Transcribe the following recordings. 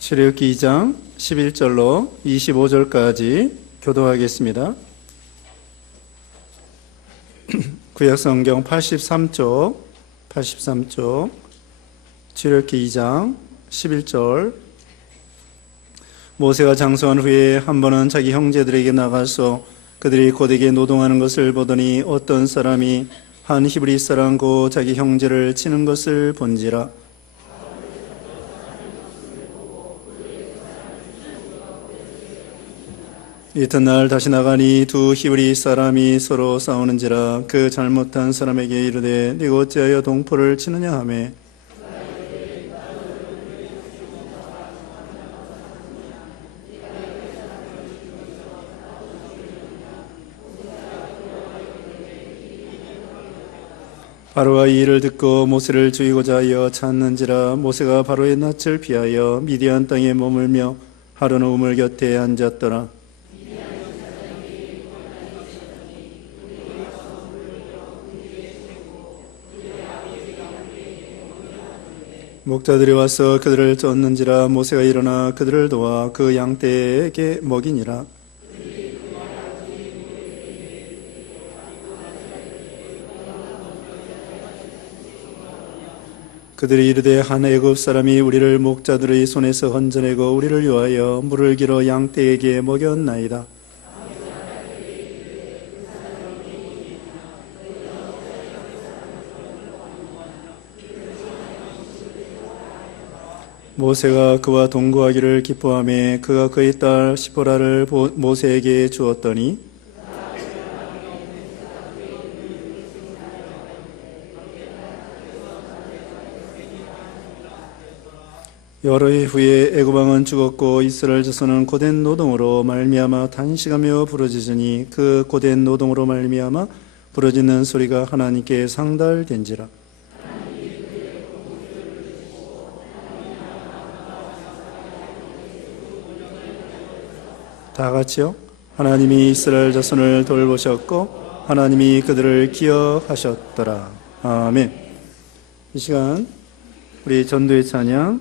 출애굽기 2장 11절로 25절까지 교도하겠습니다. 구약성경 83쪽 출애굽기 2장 11절. 모세가 장수한 후에 한 번은 자기 형제들에게 나가서 그들이 고되게 노동하는 것을 보더니 어떤 사람이 한 히브리 사람 고 자기 형제를 치는 것을 본지라. 이튿날 다시 나가니 두 히브리 사람이 서로 싸우는지라. 그 잘못한 사람에게 이르되 네가 어찌하여 동포를 치느냐 하매 바로가 이 일을 듣고 모세를 죽이고자 하여 찾는지라. 모세가 바로의 낯을 피하여 미디안 땅에 머물며 하루는 우물 곁에 앉았더라. 목자들이 와서 그들을 쫓는지라. 모세가 일어나 그들을 도와 그 양떼에게 먹이니라. 그들이 이르되 한 애굽 사람이 우리를 목자들의 손에서 건져내고 우리를 위하여 물을 길어 양떼에게 먹였나이다. 모세가 그와 동거하기를 기뻐하며 그가 그의 딸 시보라를 모세에게 주었더니 여러 해 후에 애굽 왕은 죽었고 이스라엘 자손은 고된 노동으로 말미암아 탄식하며 부르짖으니 그 고된 노동으로 말미암아 부르짖는 소리가 하나님께 상달된지라. 다 같이요. 하나님이 이스라엘 자손을 돌보셨고 하나님이 그들을 기억하셨더라. 아멘. 이 시간 우리 전도의 찬양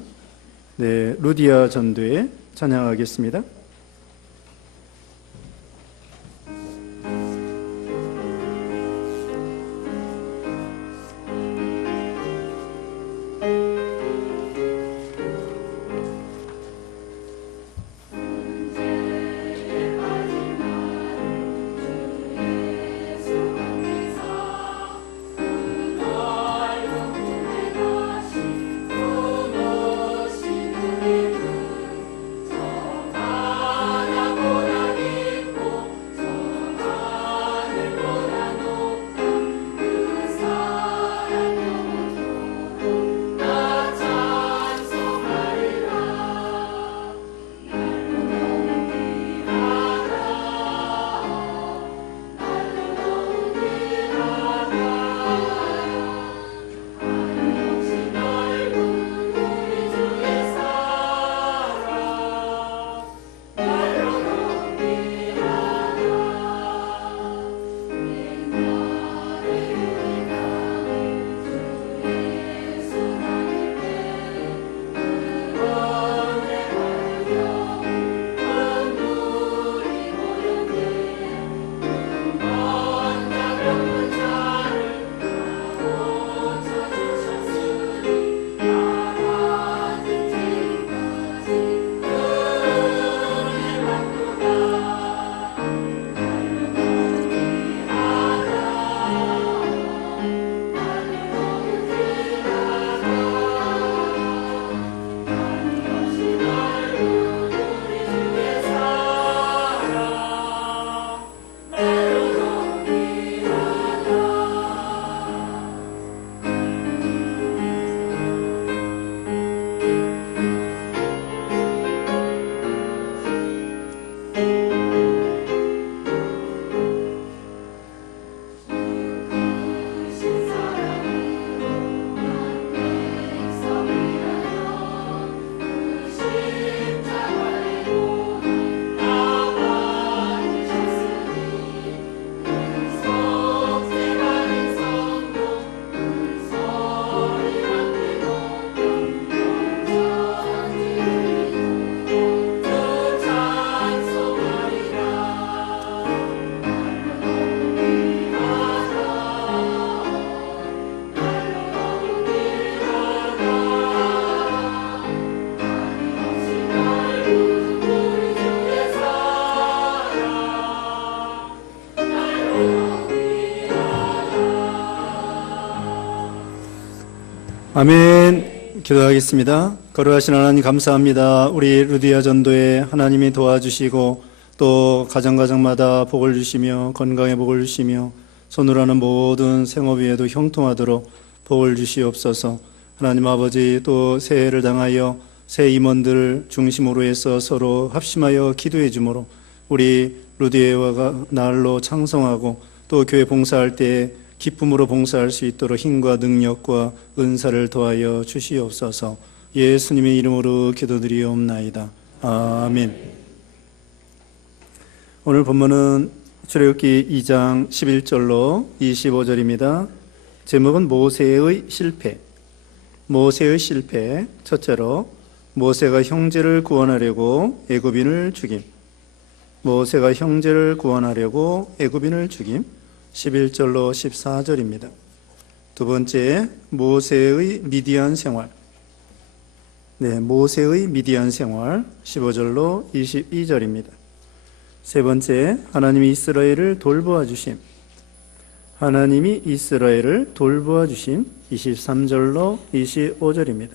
루디아 전도에 찬양하겠습니다. 아 아멘. 기도하겠습니다. 거룩하신 하나님 감사합니다. 우리 루디아 전도에 하나님이 도와주시고 또 가정마다 복을 주시며 건강에 복을 주시며 손으로 하는 모든 생업 위에도 형통하도록 복을 주시옵소서. 하나님 아버지, 또 새해를 당하여 새 임원들 중심으로 해서 서로 합심하여 기도해 주므로 우리 루디아가 날로 창성하고 또 교회 봉사할 때 기쁨으로 봉사할 수 있도록 힘과 능력과 은사를 더하여 주시옵소서. 예수님의 이름으로 기도드리옵나이다. 아멘. 오늘 본문은 출애굽기 2장 11절로 25절입니다. 제목은 모세의 실패. 모세의 실패. 첫째로 모세가 형제를 구원하려고 애굽인을 죽임. 모세가 형제를 구원하려고 애굽인을 죽임. 11절로 14절입니다. 두 번째, 모세의 미디안 생활. 모세의 미디안 생활. 15절로 22절입니다. 세 번째, 하나님이 이스라엘을 돌보아 주심. 하나님이 이스라엘을 돌보아 주심. 23절로 25절입니다.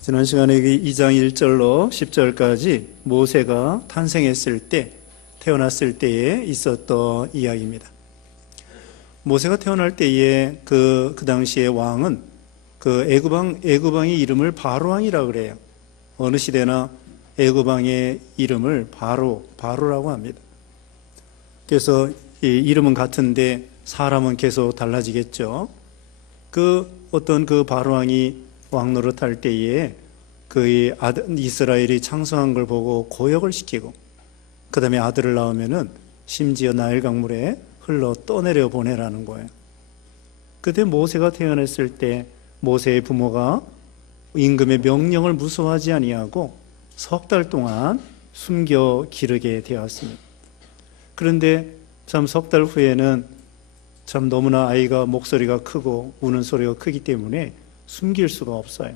지난 시간에 2장 1절로 10절까지 모세가 탄생했을 때, 태어났을 때에 있었던 이야기입니다. 모세가 태어날 때에 그 당시의 왕은 그 애굽왕의 이름을 바로왕이라고 그래요. 어느 시대나 애굽왕의 이름을 바로라고 합니다. 그래서 이 이름은 같은데 사람은 계속 달라지겠죠. 어떤 바로왕이 왕 노릇할 때에 이스라엘이 창성한 걸 보고 고역을 시키고 그 다음에 아들을 낳으면은 심지어 나일 강물에 흘러 떠내려 보내라는 거예요. 그때 모세가 태어났을 때 모세의 부모가 임금의 명령을 무서워하지 아니하고 석 달 동안 숨겨 기르게 되었습니다. 그런데 참 석 달 후에는 참 너무나 아이가 목소리가 크고 우는 소리가 크기 때문에 숨길 수가 없어요.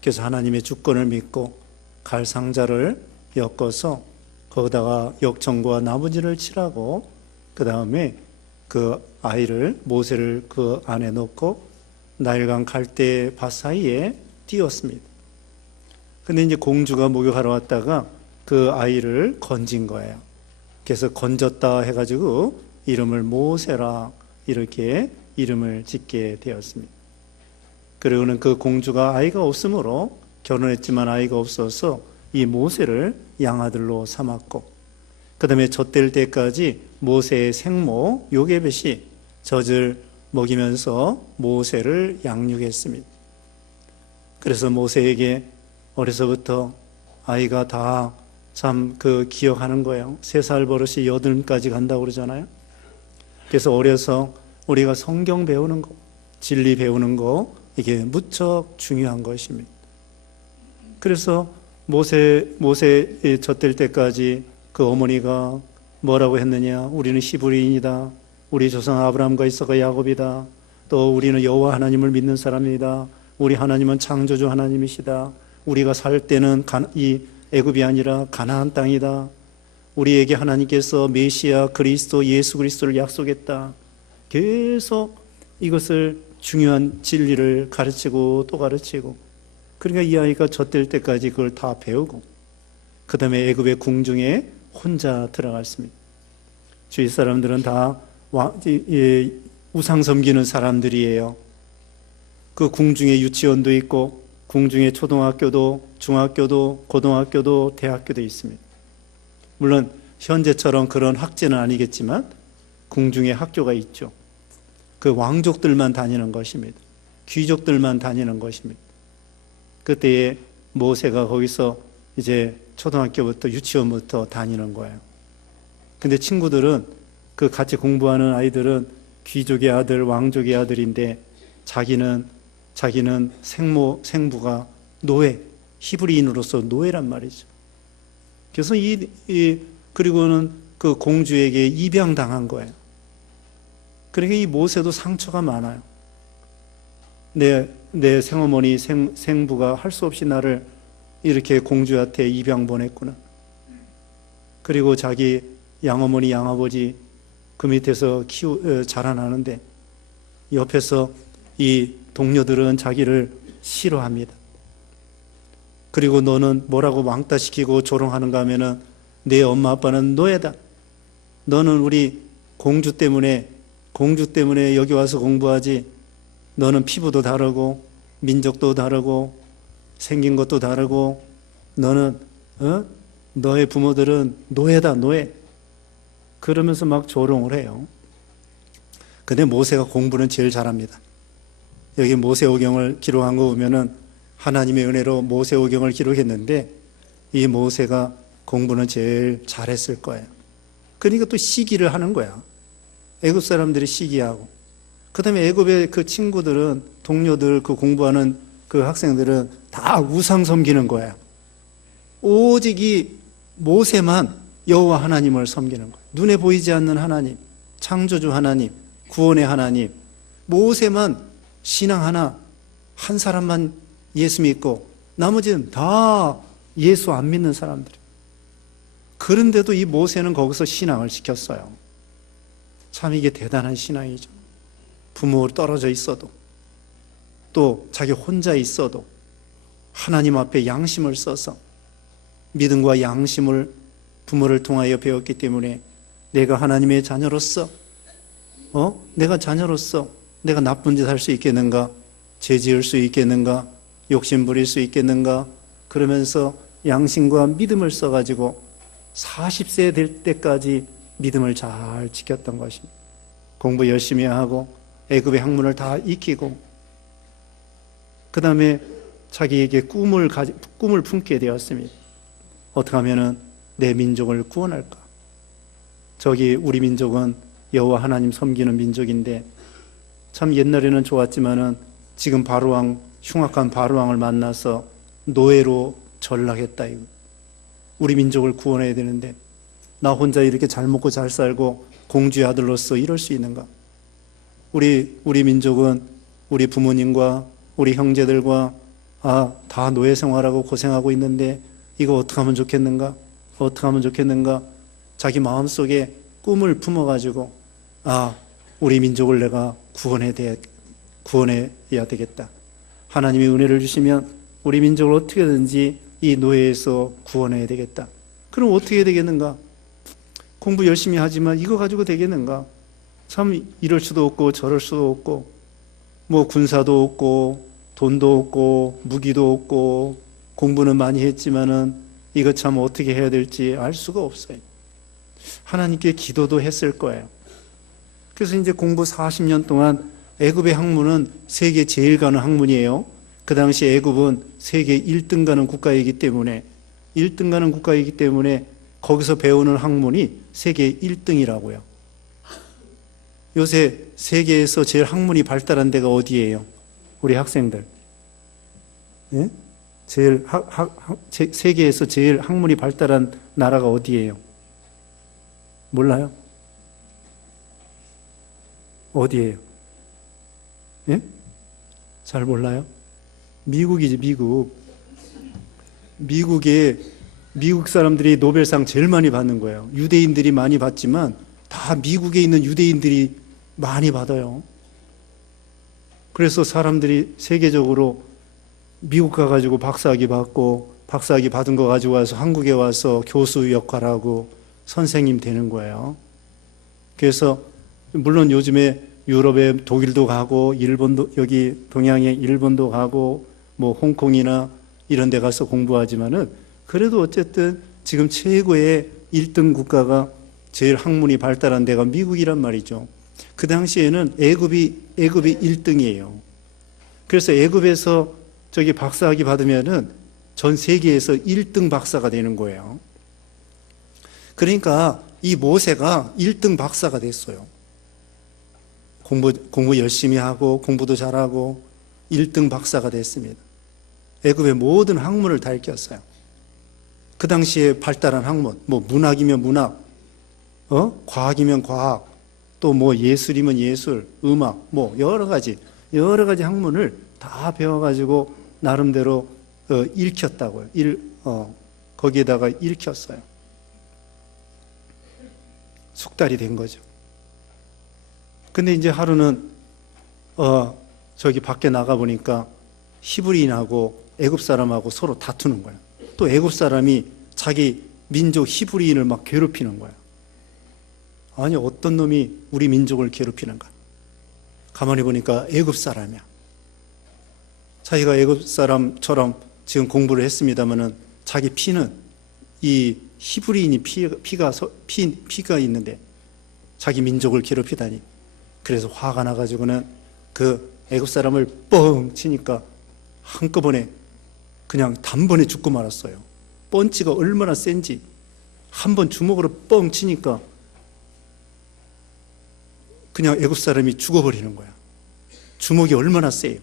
그래서 하나님의 주권을 믿고 갈 상자를 엮어서 거기다가 역청과 나무진을 칠하고 그 다음에 그 아이를 모세를 그 안에 넣고 나일강 갈대 밭 사이에 띄웠습니다. 근데 이제 공주가 목욕하러 왔다가 그 아이를 건진 거예요. 그래서 건졌다 해가지고 이름을 모세라 이렇게 이름을 짓게 되었습니다. 그리고는 그 공주가 아이가 없으므로 결혼했지만 아이가 없어서 이 모세를 양아들로 삼았고 그 다음에 젖될 때까지 모세의 생모 요게벳이 젖을 먹이면서 모세를 양육했습니다. 그래서 모세에게 어려서부터 아이가 다 참 기억하는 거예요. 3살 버릇이 8까지 간다고 그러잖아요. 그래서 어려서 우리가 성경 배우는 거, 진리 배우는 거 이게 무척 중요한 것입니다. 그래서 모세 젖될 때까지 그 어머니가 뭐라고 했느냐? 우리는 히브리인이다. 우리 조상 아브라함과 이삭과 야곱이다. 또 우리는 여호와 하나님을 믿는 사람이다. 우리 하나님은 창조주 하나님이시다. 우리가 살 때는 이 애굽이 아니라 가나안 땅이다. 우리에게 하나님께서 메시아 그리스도 예수 그리스도를 약속했다. 계속 이것을 중요한 진리를 가르치고 또 가르치고 그러니까 이 아이가 젖될 때까지 그걸 다 배우고 그 다음에 애굽의 궁중에 혼자 들어갔습니다. 주위 사람들은 다 우상 섬기는 사람들이에요. 그 궁중에 유치원도 있고 궁중에 초등학교도 중학교도 고등학교도 대학교도 있습니다. 물론 현재처럼 그런 학제는 아니겠지만 궁중에 학교가 있죠. 그 왕족들만 다니는 것입니다. 귀족들만 다니는 것입니다. 그때에 모세가 거기서 이제 초등학교부터 유치원부터 다니는 거예요. 근데 친구들은 그 같이 공부하는 아이들은 귀족의 아들, 왕족의 아들인데 자기는 생부가 노예, 히브리인으로서 노예란 말이죠. 그래서 그리고는 그 공주에게 입양당한 거예요. 그러니까 이 모세도 상처가 많아요. 내 생어머니, 생부가 할 수 없이 나를 이렇게 공주한테 입양 보냈구나. 그리고 자기 양어머니, 양아버지 그 밑에서 자라나는데 옆에서 이 동료들은 자기를 싫어합니다. 그리고 너는 뭐라고 왕따시키고 조롱하는가 하면은 내 엄마 아빠는 노예다. 너는 우리 공주 때문에 여기 와서 공부하지. 너는 피부도 다르고 민족도 다르고 생긴 것도 다르고 너는 너의 부모들은 노예다, 노예. 그러면서 막 조롱을 해요. 근데 모세가 공부는 제일 잘합니다. 여기 모세오경을 기록한 거 보면은 하나님의 은혜로 모세오경을 기록했는데 이 모세가 공부는 제일 잘했을 거예요. 그러니까 또 시기를 하는 거야. 애굽 사람들이 시기하고, 그 다음에 애굽의 그 친구들은, 동료들, 그 공부하는 그 학생들은 다 우상 섬기는 거야. 오직 이 모세만 여호와 하나님을 섬기는 거야. 눈에 보이지 않는 하나님, 창조주 하나님, 구원의 하나님. 모세만 신앙 하나, 한 사람만 예수 믿고 나머지는 다 예수 안 믿는 사람들이에요. 그런데도 이 모세는 거기서 신앙을 지켰어요. 참 이게 대단한 신앙이죠. 부모 떨어져 있어도, 또 자기 혼자 있어도 하나님 앞에 양심을 써서 믿음과 양심을 부모를 통하여 배웠기 때문에 내가 하나님의 자녀로서 내가 자녀로서 내가 나쁜 짓 할 수 있겠는가? 죄 지을 수 있겠는가? 욕심 부릴 수 있겠는가? 그러면서 양심과 믿음을 써가지고 40세 될 때까지 믿음을 잘 지켰던 것입니다. 공부 열심히 하고 애굽의 학문을 다 익히고, 그 다음에 자기에게 꿈을 품게 되었습니다. 어떻게 하면은 내 민족을 구원할까? 저기 우리 민족은 여호와 하나님 섬기는 민족인데 참 옛날에는 좋았지만은 지금 바로왕, 흉악한 바로왕을 만나서 노예로 전락했다. 이거. 우리 민족을 구원해야 되는데 나 혼자 이렇게 잘 먹고 잘 살고 공주의 아들로서 이럴 수 있는가? 우리 민족은 우리 부모님과 우리 형제들과 다 노예 생활하고 고생하고 있는데 이거 어떻게 하면 좋겠는가? 어떻게 하면 좋겠는가? 자기 마음속에 꿈을 품어가지고 우리 민족을 내가 구원해야 되겠다. 하나님이 은혜를 주시면 우리 민족을 어떻게든지 이 노예에서 구원해야 되겠다. 그럼 어떻게 해야 되겠는가? 공부 열심히 하지만 이거 가지고 되겠는가? 참 이럴 수도 없고 저럴 수도 없고, 뭐 군사도 없고 돈도 없고 무기도 없고 공부는 많이 했지만은 이거 참 어떻게 해야 될지 알 수가 없어요. 하나님께 기도도 했을 거예요. 그래서 이제 공부 40년 동안 애굽의 학문은 세계 제일 가는 학문이에요. 그 당시 애굽은 세계 1등 가는 국가이기 때문에 거기서 배우는 학문이 세계 1등이라고요. 요새 세계에서 제일 학문이 발달한 데가 어디예요? 우리 학생들. 예? 세계에서 제일 학문이 발달한 나라가 어디예요? 몰라요? 어디예요? 예? 잘 몰라요? 미국이지, 미국. 미국 사람들이 노벨상 제일 많이 받는 거예요. 유대인들이 많이 받지만 다 미국에 있는 유대인들이 많이 받아요. 그래서 사람들이 세계적으로 미국 가가지고 박사학위 받고, 박사학위 받은 거 가지고 와서 한국에 와서 교수 역할하고 선생님 되는 거예요. 그래서 물론 요즘에 유럽에 독일도 가고 일본도, 여기 동양에 일본도 가고 뭐 홍콩이나 이런 데 가서 공부하지만은 그래도 어쨌든 지금 최고의 1등 국가가 제일 학문이 발달한 데가 미국이란 말이죠. 그 당시에는 애굽이 1등이에요. 그래서 애굽에서 저기 박사학위 받으면은 전 세계에서 1등 박사가 되는 거예요. 그러니까 이 모세가 1등 박사가 됐어요. 공부 열심히 하고 공부도 잘하고 1등 박사가 됐습니다. 애굽의 모든 학문을 다 익혔어요. 그 당시에 발달한 학문, 뭐 문학이면 문학, 과학이면 과학, 또 뭐 예술이면 예술, 음악, 뭐 여러 가지 학문을 다 배워가지고 나름대로 읽혔다고요. 거기에다가 읽혔어요. 숙달이 된 거죠. 근데 이제 하루는 저기 밖에 나가 보니까 히브리인하고 애굽 사람하고 서로 다투는 거야. 또 애굽 사람이 자기 민족 히브리인을 막 괴롭히는 거야. 아니, 어떤 놈이 우리 민족을 괴롭히는가? 가만히 보니까 애굽 사람이야. 자기가 애굽 사람처럼 지금 공부를 했습니다마는 자기 피는 이 히브리인이 피가 있는데 자기 민족을 괴롭히다니. 그래서 화가 나가지고는 그 애굽 사람을 뻥 치니까 한꺼번에 그냥 단번에 죽고 말았어요. 펀치가 얼마나 센지 한 번 주먹으로 뻥 치니까 그냥 애굽 사람이 죽어버리는 거야. 주먹이 얼마나 세요.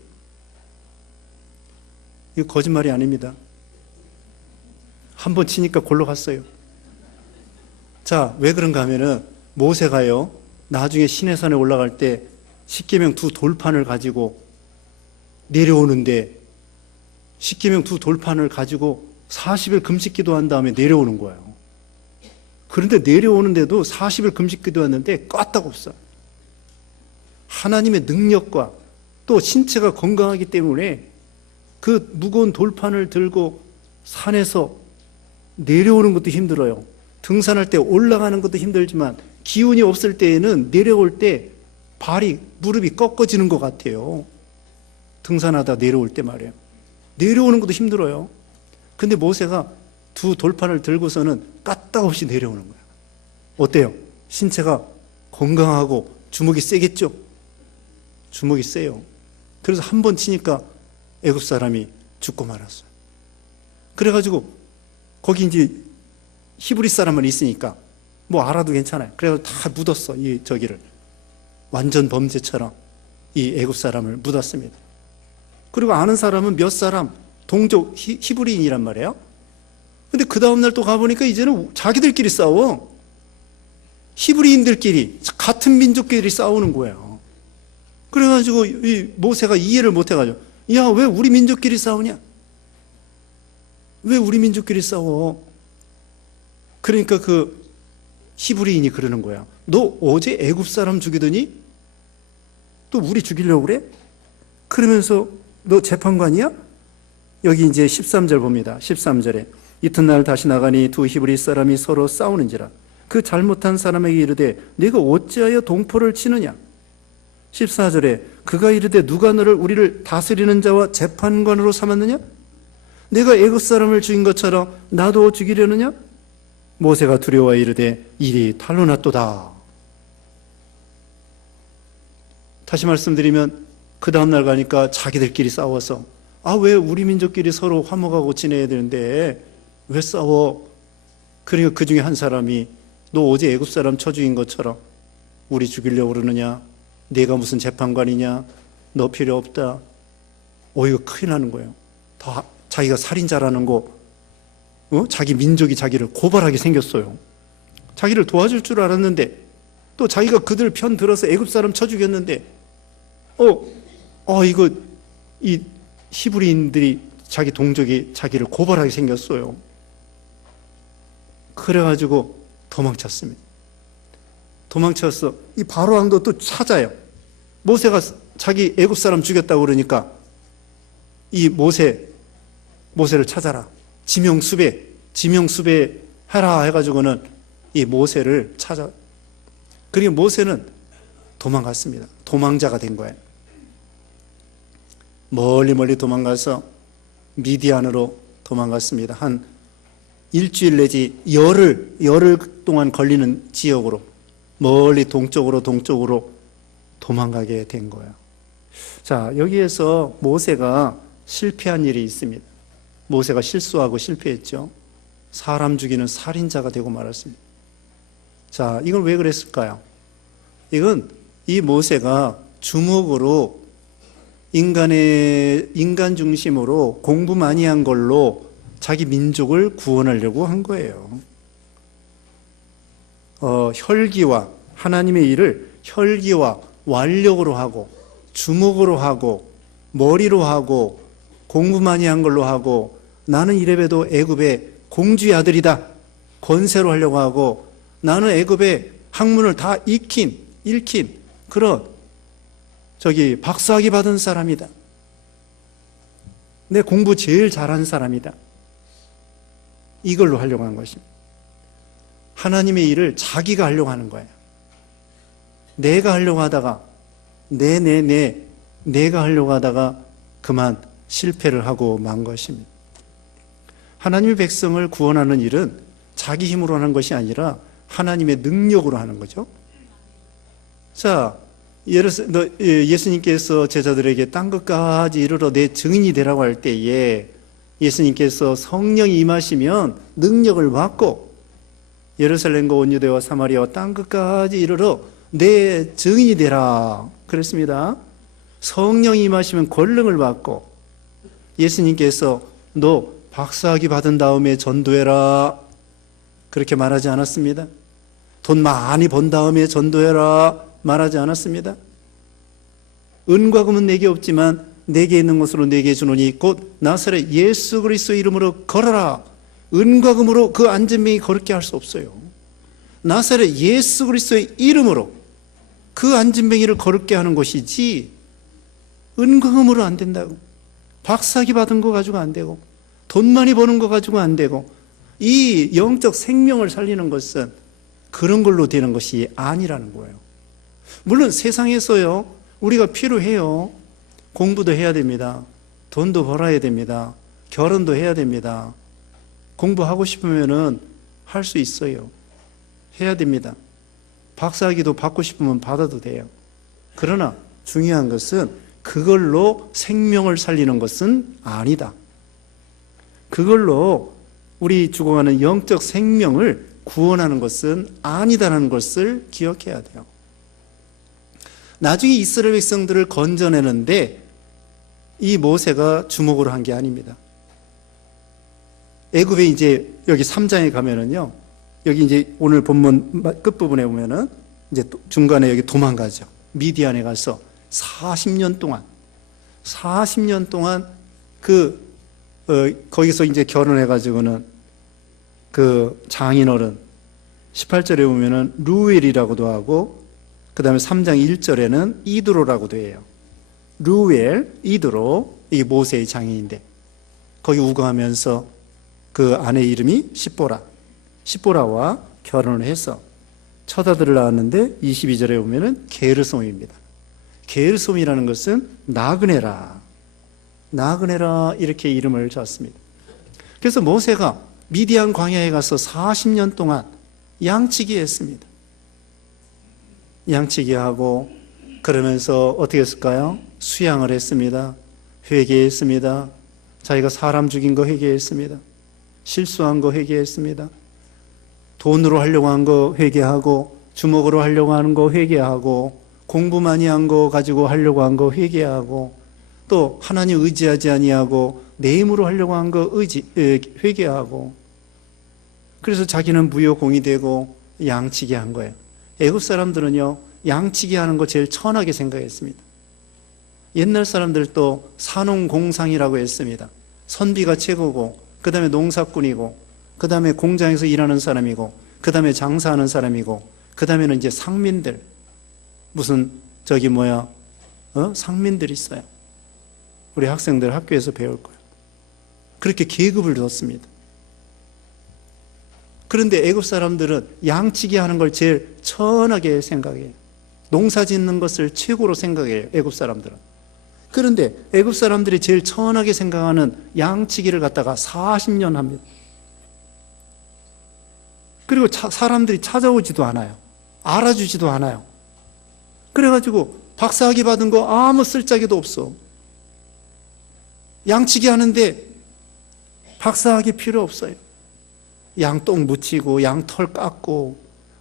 이거 거짓말이 아닙니다. 한 번 치니까 골로 갔어요. 자, 왜 그런가 하면은 모세가요, 나중에 시내산에 올라갈 때 십계명 두 돌판을 가지고 내려오는데 십계명 두 돌판을 가지고 40일 금식 기도한 다음에 내려오는 거예요. 그런데 내려오는데도 40일 금식 기도했는데 끄떡없어. 하나님의 능력과 또 신체가 건강하기 때문에 그 무거운 돌판을 들고 산에서 내려오는 것도 힘들어요. 등산할 때 올라가는 것도 힘들지만 기운이 없을 때에는 내려올 때 무릎이 꺾어지는 것 같아요. 등산하다 내려올 때 말이에요. 내려오는 것도 힘들어요. 근데 모세가 두 돌판을 들고서는 까딱없이 내려오는 거예요. 어때요? 신체가 건강하고 주먹이 세겠죠? 주먹이 세요. 그래서 한 번 치니까 애굽 사람이 죽고 말았어요. 그래가지고 거기 이제 히브리 사람만 있으니까 뭐 알아도 괜찮아요. 그래서 다 묻었어. 저기를 완전 범죄처럼 이 애굽 사람을 묻었습니다. 그리고 아는 사람은 몇 사람 동족 히브리인이란 말이에요. 근데 그 다음날 또 가보니까 이제는 자기들끼리 싸워. 히브리인들끼리 같은 민족끼리 싸우는 거예요. 그래가지고 이 모세가 이해를 못해가지고, 야, 왜 우리 민족끼리 싸우냐? 왜 우리 민족끼리 싸워? 그러니까 그 히브리인이 그러는 거야. 너 어제 애굽 사람 죽이더니 또 우리 죽이려고 그래? 그러면서 너 재판관이야? 여기 이제 13절 봅니다. 13절에 이튿날 다시 나가니 두 히브리 사람이 서로 싸우는지라. 그 잘못한 사람에게 이르되 네가 어찌하여 동포를 치느냐? 14절에 그가 이르되 누가 너를 우리를 다스리는 자와 재판관으로 삼았느냐? 내가 애굽 사람을 죽인 것처럼 나도 죽이려느냐? 모세가 두려워 이르되 일이 탈로 났도다. 다시 말씀드리면 그 다음날 가니까 자기들끼리 싸워서 왜 우리 민족끼리 서로 화목하고 지내야 되는데 왜 싸워? 그러니까 그 중에 한 사람이 너 어제 애굽 사람 쳐 죽인 것처럼 우리 죽이려고 그러느냐? 내가 무슨 재판관이냐? 너 필요 없다. 이거 큰일 나는 거예요. 다 자기가 살인자라는 거, 자기 민족이 자기를 고발하게 생겼어요. 자기를 도와줄 줄 알았는데 또 자기가 그들 편 들어서 애굽 사람 쳐 죽였는데 이거 이 히브리인들이 자기 동족이 자기를 고발하게 생겼어요. 그래가지고 도망쳤습니다. 도망쳐서 이 바로 왕도 또 찾아요. 모세가 자기 애굽 사람 죽였다고 그러니까 이 모세를 찾아라. 지명수배 해라 해가지고는 이 모세를 찾아. 그리고 모세는 도망갔습니다. 도망자가 된 거예요. 멀리 도망가서 미디안으로 도망갔습니다. 한 일주일 내지 열흘 동안 걸리는 지역으로 멀리 동쪽으로 도망가게 된 거예요. 자, 여기에서 모세가 실패한 일이 있습니다. 모세가 실수하고 실패했죠. 사람 죽이는 살인자가 되고 말았습니다. 자, 이건 왜 그랬을까요? 이건 이 모세가 주먹으로 인간 중심으로 공부 많이 한 걸로 자기 민족을 구원하려고 한 거예요. 혈기와 하나님의 일을 혈기와 완력으로 하고 주먹으로 하고 머리로 하고 공부 많이 한 걸로 하고 나는 이래봬도 애굽의 공주의 아들이다 권세로 하려고 하고 나는 애굽의 학문을 다 읽힌 그런 박사학위 받은 사람이다. 내 공부 제일 잘한 사람이다. 이걸로 하려고 하는 것입니다. 하나님의 일을 자기가 하려고 하는 거예요. 내가 하려고 하다가 내가 하려고 하다가 그만 실패를 하고 만 것입니다. 하나님의 백성을 구원하는 일은 자기 힘으로 하는 것이 아니라 하나님의 능력으로 하는 거죠. 자, 예수님께서 제자들에게 땅 끝까지 이르러 내 증인이 되라고 할 때에 예수님께서 성령이 임하시면 능력을 받고 예루살렘과 온 유대와 사마리아와 땅 끝까지 이르러 내 증인이 되라 그랬습니다. 성령이 임하시면 권능을 받고 예수님께서 너 박사학위 받은 다음에 전도해라 그렇게 말하지 않았습니다. 돈 많이 번 다음에 전도해라 말하지 않았습니다. 은과 금은 내게 없지만 내게 있는 것으로 내게 주노니 곧 나사렛 예수 그리스도의 이름으로 걸어라. 은과 금으로 그 안전병이 걸게 할 수 없어요. 나사렛 예수 그리스도의 이름으로 그 안전병이를 걸게 하는 것이지 은과 금으로 안 된다고. 박사학위 받은 거 가지고 안 되고 돈 많이 버는 거 가지고 안 되고 이 영적 생명을 살리는 것은 그런 걸로 되는 것이 아니라는 거예요. 물론 세상에서요 우리가 필요해요. 공부도 해야 됩니다. 돈도 벌어야 됩니다. 결혼도 해야 됩니다. 공부하고 싶으면은 할 수 있어요. 해야 됩니다. 박사학위도 받고 싶으면 받아도 돼요. 그러나 중요한 것은 그걸로 생명을 살리는 것은 아니다. 그걸로 우리 죽어가는 영적 생명을 구원하는 것은 아니다라는 것을 기억해야 돼요. 나중에 이스라엘 백성들을 건져내는데 이 모세가 주목으로 한 게 아닙니다. 애굽에 이제 여기 3장에 가면은요, 여기 이제 오늘 본문 끝부분에 보면은 이제 중간에 여기 도망가죠. 미디안에 가서 40년 동안 거기서 이제 결혼해가지고는 그 장인어른 18절에 보면은 루엘이라고도 하고 그 다음에 3장 1절에는 이드로라고도 해요. 루엘, 이드로, 이게 모세의 장인인데 거기 우거하면서 그 아내 이름이 시보라와 결혼을 해서 첫 아들을 낳았는데 22절에 보면은 게르솜입니다. 게르솜이라는 것은 나그네라 이렇게 이름을 졌습니다. 그래서 모세가 미디안 광야에 가서 40년 동안 양치기 했습니다. 양치기 하고 그러면서 어떻게 했을까요? 수양을 했습니다. 회개했습니다. 자기가 사람 죽인 거 회개했습니다. 실수한 거 회개했습니다. 돈으로 하려고 한 거 회개하고 주먹으로 하려고 하는 거 회개하고 공부 많이 한 거 가지고 하려고 한 거 회개하고 또 하나님 의지하지 아니하고 내 힘으로 하려고 한 거 회개하고 그래서 자기는 무효공이 되고 양치기 한 거예요. 애굽 사람들은요 양치기 하는 거 제일 천하게 생각했습니다. 옛날 사람들도 산농공상이라고 했습니다. 선비가 최고고 그 다음에 농사꾼이고 그 다음에 공장에서 일하는 사람이고 그 다음에 장사하는 사람이고 그 다음에는 이제 상민들 무슨 상민들이 있어요. 우리 학생들 학교에서 배울 거예요. 그렇게 계급을 뒀습니다. 그런데 애굽 사람들은 양치기 하는 걸 제일 천하게 생각해요. 농사 짓는 것을 최고로 생각해요. 애굽 사람들은. 그런데 애굽 사람들이 제일 천하게 생각하는 양치기를 갖다가 40년 합니다. 그리고 사람들이 찾아오지도 않아요. 알아주지도 않아요. 그래가지고 박사학위 받은 거 아무 쓸데기도 없어. 양치기 하는데 박사학위 필요 없어요. 양똥 묻히고 양털 깎고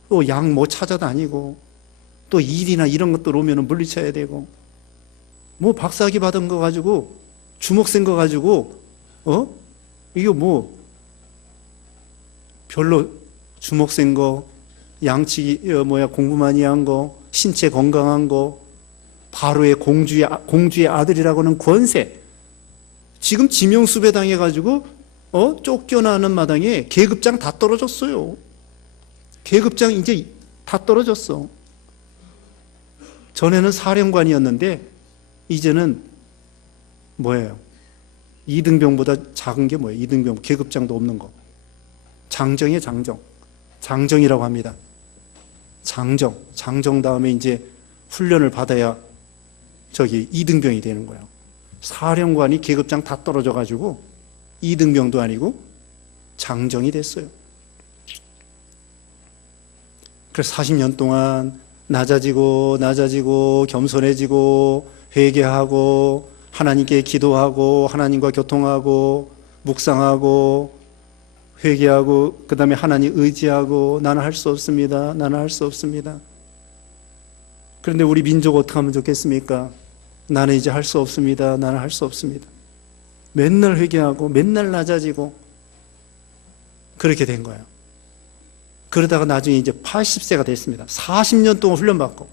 또 양 뭐 찾아다니고 또 일이나 이런 것들 오면 물리쳐야 되고 뭐 박사학위 받은 거 가지고 주먹 센 거 가지고 이거 뭐 별로 주먹 센 거 양치기 공부 많이 한 거 신체 건강한 거 바로의 공주의 아들이라고는 권세 지금 지명수배 당해가지고 쫓겨나는 마당에 계급장 다 떨어졌어요. 계급장 이제 다 떨어졌어. 전에는 사령관이었는데 이제는 뭐예요? 이등병보다 작은 게 뭐예요? 이등병, 계급장도 없는 거. 장정이에요, 장정. 장정이라고 합니다. 장정. 장정 다음에 이제 훈련을 받아야 이등병이 되는 거예요. 사령관이 계급장 다 떨어져가지고 이등병도 아니고 장정이 됐어요. 그래서 40년 동안 낮아지고 겸손해지고 회개하고 하나님께 기도하고 하나님과 교통하고 묵상하고 회개하고 그 다음에 하나님 의지하고 나는 할 수 없습니다. 나는 할 수 없습니다. 그런데 우리 민족 어떻게 하면 좋겠습니까? 나는 이제 할 수 없습니다. 나는 할 수 없습니다. 맨날 회개하고 맨날 낮아지고 그렇게 된 거예요. 그러다가 나중에 이제 80세가 됐습니다. 40년 동안 훈련받고,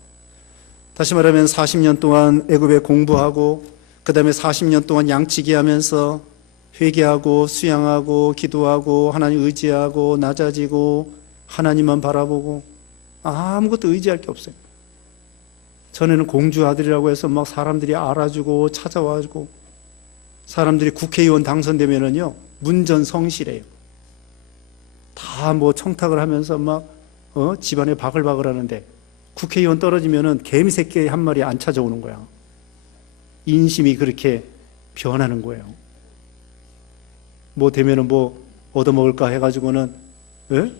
다시 말하면 40년 동안 애굽에 공부하고 그 다음에 40년 동안 양치기 하면서 회개하고 수양하고 기도하고 하나님 의지하고 낮아지고 하나님만 바라보고 아무것도 의지할 게 없어요. 전에는 공주 아들이라고 해서 막 사람들이 알아주고 찾아와주고, 사람들이 국회의원 당선되면은요 문전성시래요. 다 뭐 청탁을 하면서 막 집안에 바글바글 하는데 국회의원 떨어지면은 개미 새끼 한 마리 안 찾아오는 거야. 인심이 그렇게 변하는 거예요. 뭐 되면은 뭐 얻어먹을까 해가지고는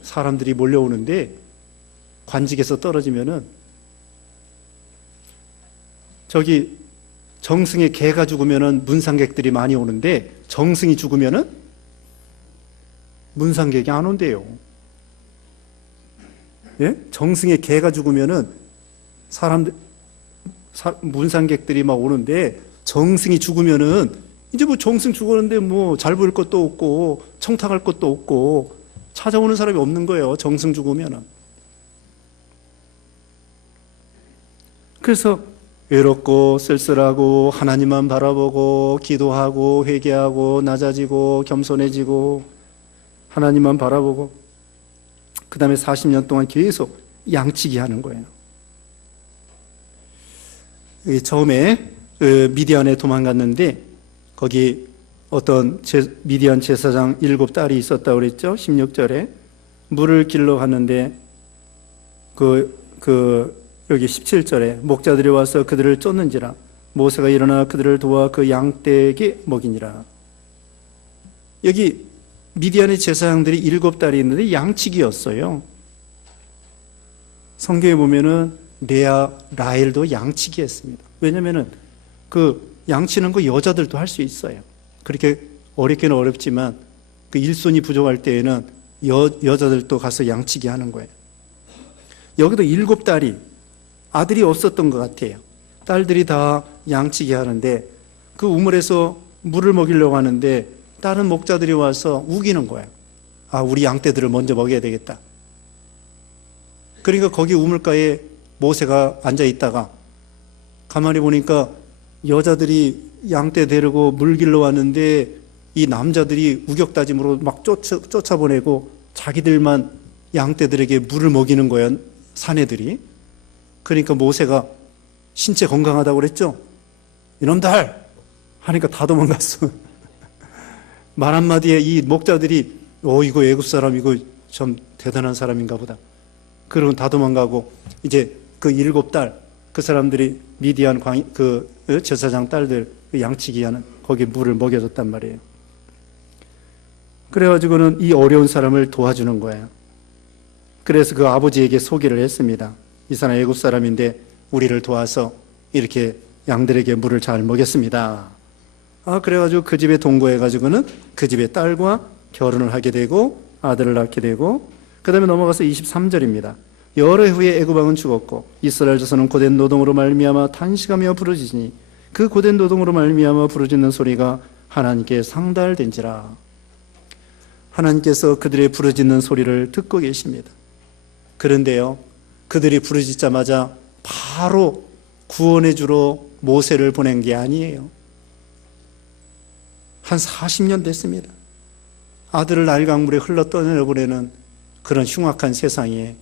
사람들이 몰려오는데 관직에서 떨어지면은 정승의 개가 죽으면은 문상객들이 많이 오는데 정승이 죽으면은 문상객이 안 온대요. 예? 정승의 개가 죽으면은 문상객들이 막 오는데 정승이 죽으면은 이제 뭐 정승 죽었는데 뭐 잘 보일 것도 없고 청탁할 것도 없고 찾아오는 사람이 없는 거예요. 정승 죽으면은. 그래서 외롭고 쓸쓸하고 하나님만 바라보고 기도하고 회개하고 낮아지고 겸손해지고 하나님만 바라보고 그 다음에 40년 동안 계속 양치기 하는 거예요. 처음에 미디안에 도망갔는데 거기 어떤 미디안 제사장 7딸이 있었다고 그랬죠. 16절에 물을 길러 갔는데 여기 17절에 목자들이 와서 그들을 쫓는지라 모세가 일어나 그들을 도와 그 양떼에게 먹이니라. 여기 미디안의 제사장들이 7딸이 있는데 양치기였어요. 성경에 보면은 레아, 라헬도 양치기 했습니다. 왜냐면은 그 양치는 거 여자들도 할 수 있어요. 그렇게 어렵기는 어렵지만 그 일손이 부족할 때에는 여자들도 가서 양치기 하는 거예요. 여기도 7딸이 아들이 없었던 것 같아요. 딸들이 다 양치기 하는데 그 우물에서 물을 먹이려고 하는데 다른 목자들이 와서 우기는 거예요. 아, 우리 양떼들을 먼저 먹여야 되겠다. 그러니까 거기 우물가에 모세가 앉아 있다가 가만히 보니까 여자들이 양떼 데리고 물 길러 왔는데 이 남자들이 우격다짐으로 막 쫓아보내고 자기들만 양떼들에게 물을 먹이는 거예요. 사내들이. 그러니까 모세가 신체 건강하다고 그랬죠. 이놈들 하니까 다 도망갔어. 말 한마디에 이 목자들이 이거 애굽 사람 이거 참 대단한 사람인가 보다. 그러고 다 도망가고 이제 그 7딸 그 사람들이 미디안 그 제사장 딸들 양치기 하는 거기 물을 먹여줬단 말이에요. 그래가지고는 이 어려운 사람을 도와주는 거예요. 그래서 그 아버지에게 소개를 했습니다. 이 사람 애굽 사람인데 우리를 도와서 이렇게 양들에게 물을 잘 먹였습니다. 그래가지고 그 집에 동거해가지고는 그 집의 딸과 결혼을 하게 되고 아들을 낳게 되고 그 다음에 넘어가서 23절입니다. 여러 해 후에 애굽 왕은 죽었고 이스라엘 자손은 고된 노동으로 말미암아 탄식하며 부르짖으니 그 고된 노동으로 말미암아 부르짖는 소리가 하나님께 상달된지라. 하나님께서 그들의 부르짖는 소리를 듣고 계십니다. 그런데요, 그들이 부르짖자마자 바로 구원해 주러 모세를 보낸 게 아니에요. 한 40년 됐습니다. 아들을 나일강물에 흘러 떠내보내는 그런 흉악한 세상에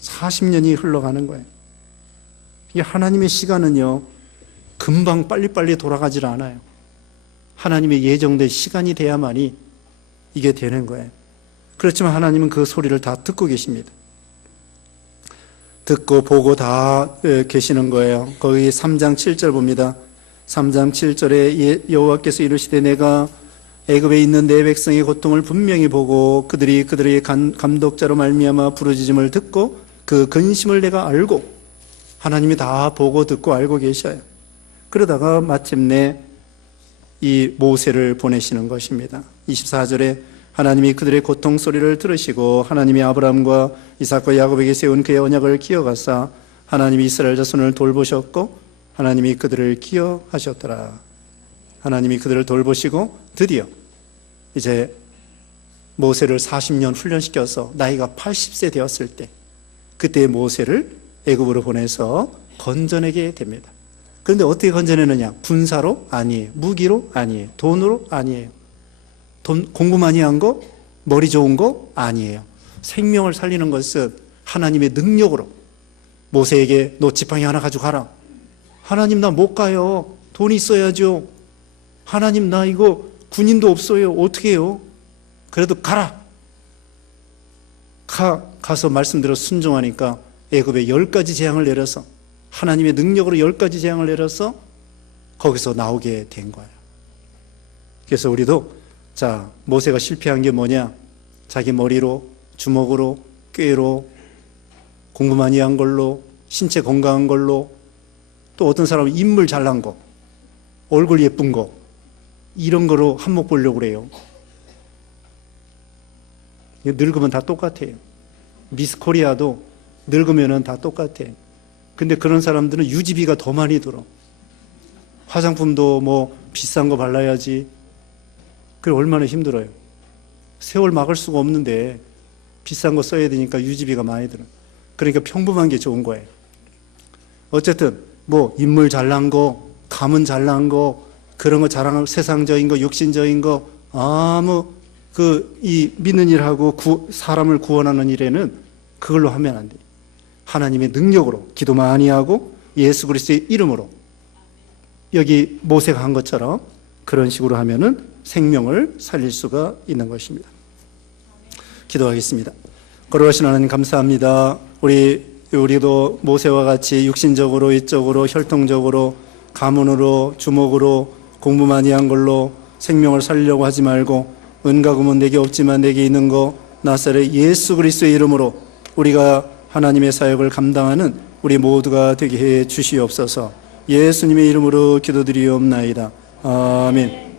40년이 흘러가는 거예요. 이 하나님의 시간은요, 금방 빨리빨리 돌아가질 않아요. 하나님의 예정된 시간이 돼야만이 이게 되는 거예요. 그렇지만 하나님은 그 소리를 다 듣고 계십니다. 듣고 보고 다 계시는 거예요. 거기 3장 7절 봅니다. 3장 7절에 여호와께서 이르시되 내가 애굽에 있는 내 백성의 고통을 분명히 보고 그들의 감독자로 말미암아 부르짖음을 듣고 그 근심을 내가 알고, 하나님이 다 보고 듣고 알고 계셔요. 그러다가 마침내 이 모세를 보내시는 것입니다. 24절에 하나님이 그들의 고통 소리를 들으시고 하나님이 아브라함과 이삭과 야곱에게 세운 그의 언약을 기억하사 하나님이 이스라엘 자손을 돌보셨고 하나님이 그들을 기억하셨더라. 하나님이 그들을 돌보시고 드디어 이제 모세를 40년 훈련시켜서 나이가 80세 되었을 때, 그때 모세를 애굽으로 보내서 건져내게 됩니다. 그런데 어떻게 건져내느냐? 군사로? 아니에요. 무기로? 아니에요. 돈으로? 아니에요. 공부 많이 한 거? 머리 좋은 거? 아니에요. 생명을 살리는 것은 하나님의 능력으로. 모세에게 너 지팡이 하나 가지고 가라. 하나님 나 못 가요. 돈이 있어야죠. 하나님 나 이거 군인도 없어요. 어떻게 해요? 그래도 가라. 가서 말씀대로 순종하니까 애굽에 10가지 재앙을 내려서, 하나님의 능력으로 10가지 재앙을 내려서 거기서 나오게 된 거예요. 그래서 우리도 자, 모세가 실패한 게 뭐냐? 자기 머리로, 주먹으로, 꾀로, 공부 많이 한 걸로, 신체 건강한 걸로, 또 어떤 사람은 인물 잘난 거, 얼굴 예쁜 거, 이런 거로 한몫 보려고 그래요. 늙으면 다 똑같아요. 미스 코리아도 늙으면 다 똑같아요. 근데 그런 사람들은 유지비가 더 많이 들어. 화장품도 뭐 비싼 거 발라야지. 그게 얼마나 힘들어요. 세월 막을 수가 없는데 비싼 거 써야 되니까 유지비가 많이 들어. 그러니까 평범한 게 좋은 거예요. 어쨌든 뭐 인물 잘난 거, 가문 잘난 거, 그런 거 자랑하고 세상적인 거, 육신적인 거, 아무 이 믿는 일하고 사람을 구원하는 일에는 그걸로 하면 안 돼요. 하나님의 능력으로 기도 많이 하고 예수 그리스도의 이름으로, 여기 모세가 한 것처럼 그런 식으로 하면은 생명을 살릴 수가 있는 것입니다. 기도하겠습니다. 거룩하신 하나님 감사합니다. 우리도 모세와 같이 육신적으로, 이적으로, 혈통적으로, 가문으로, 주먹으로, 공부 많이 한 걸로 생명을 살리려고 하지 말고, 은과 금은 내게 없지만 내게 있는 거 나사렛 예수 그리스도의 이름으로 우리가 하나님의 사역을 감당하는 우리 모두가 되게 해 주시옵소서. 예수님의 이름으로 기도드리옵나이다. 아멘.